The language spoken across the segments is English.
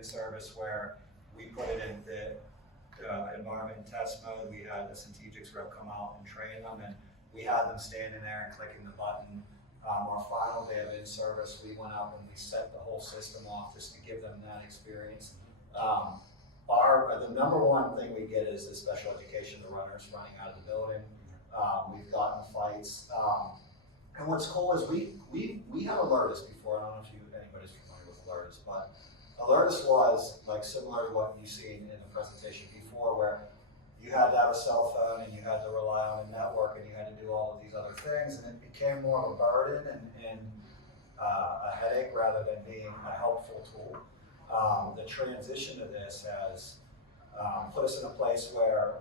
in service where we put it in the environment and test mode. We had the Centegix rep come out and train them, and we had them standing there and clicking the button. Our final day of in service, we went up and we set the whole system off just to give them that experience. The number one thing we get is the special education, the runners running out of the building. We've gotten fights. And what's cool is we have Alertus before. I don't know if anybody's familiar with Alertus, but Alertus was like similar to what you've seen in the presentation before, where you had to have a cell phone and you had to rely on a network and you had to do all of these other things, and it became more of a burden and a headache rather than being a helpful tool. The transition to this has put us in a place where,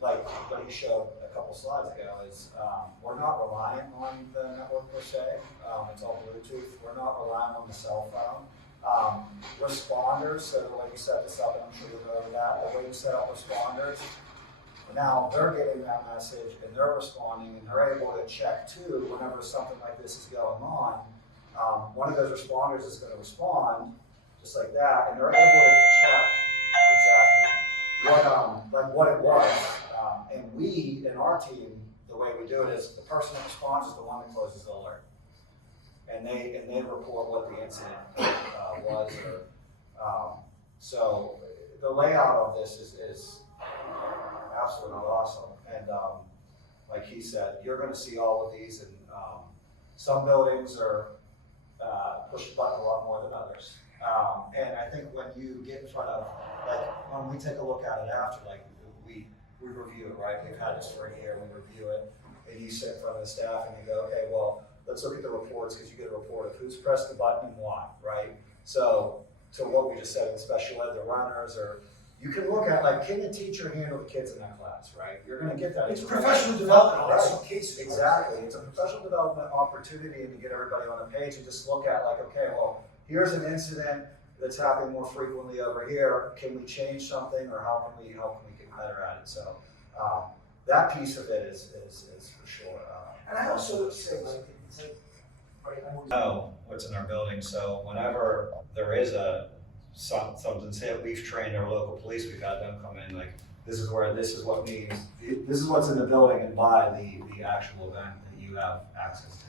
like what you showed a couple slides ago, is we're not reliant on the network per se. It's all Bluetooth. We're not relying on the cell phone. Responders, so the way you set this up, and I'm sure you'll go over that, the way you set up responders, now they're getting that message and they're responding and they're able to check too whenever something like this is going on. One of those responders is going to respond just like that, and they're able to check exactly what it was. And we, in our team, the way we do it is the person that responds is the one that closes the alert. And they report what the incident was. So the layout of this is absolutely awesome. And like he said, you're going to see all of these, and some buildings are push the button a lot more than others. And I think when you get in front of, like when we take a look at it after, like we review it, right? We've had this for a year, we review it, and you sit in front of the staff and you go, okay, well, let's look at the reports, because you get a report of who's pressed the button and why, right? So to what we just said in special ed, the runners, or you can look at, like, can the teacher handle the kids in that class, right? You're going to get that. It's professional development, right? Some cases. Exactly. It's a professional development opportunity, and to get everybody on the page and just look at, like, okay, well, here's an incident that's happening more frequently over here. Can we change something, or how can we get better at it? So that piece of it is for sure. And I also would say, like, it's like, know what's in our building, so whenever there is something, say we've trained our local police, we've had them come in, like, this is what means, this is what's in the building, and by the actual event that you have access to.